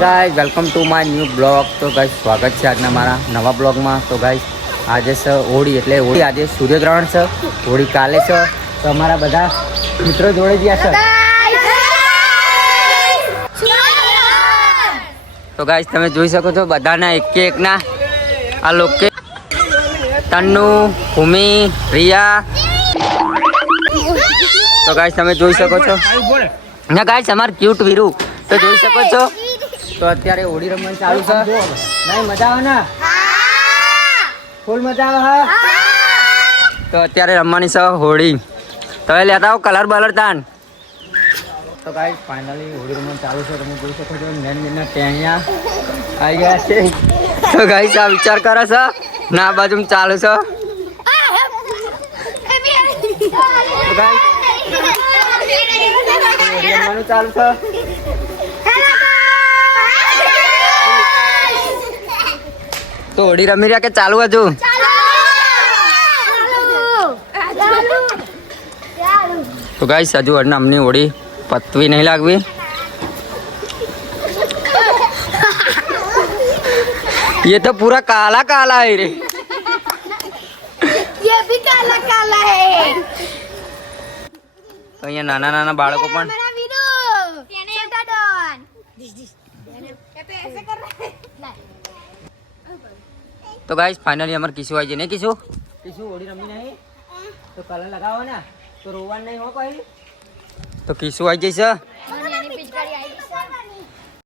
Guys welcome to my new blog. तो guys स्वागत है आज मारा नवा ब्लॉग में। तो गाइस आज से होળી એટલે હોળી આજે સૂર્યગ્રહણ છે, હોળી કાલે છે। તો અમારા બધા મિત્રો જોડે ગયા છે। તો ગાइस તમે જોઈ શકો છો બધાના એક ના આ લોકો તન્નુ, ભૂમિ, રિયા। તો ગાइस તમે જોઈ શકો છો ના ગાइस અમાર ક્યુટ વીરુ તો જોઈ શકો છો। તો અત્યારે હોળી રમવાનું ચાલુ છે। નહીં મજા આવે ને? ફૂલ મજા આવે। તો અત્યારે રમવાની છે હોળી। તો એ લેતા આવો કલર બલર તાન। તો ગાઈસ ફાઇનલી હોળી રમવાનું ચાલુ છે। તમે જોઈ શકો છો નૈનના ટેણિયા આવી ગયા છે। તો ગાઈસ આ વિચાર કરે છે ના બાજુ ચાલુ છે। તો ગાઈસ હોળી રમવાનું ચાલુ છે। તો હોળી રમી રહ્યા કે ચાલુ હજુ? તો ગાઈસ હજુ અમની હોળી પતવી નહીં લાગવી। ये तो पूरा काला काला है रे। ये भी काला काला है। तो અહીંયા નાના નાના બાળકો પણ मेरा वीरू छोटा डॉन कहते ऐसे कर रहे हैं। तो गाइस फाइनली हमारे किशु आई नहीं किशु किशु होड़ी रमी नहीं तो कलर लगाओ ना तो रोवन नहीं हो पाई। तो किशु आई जैसे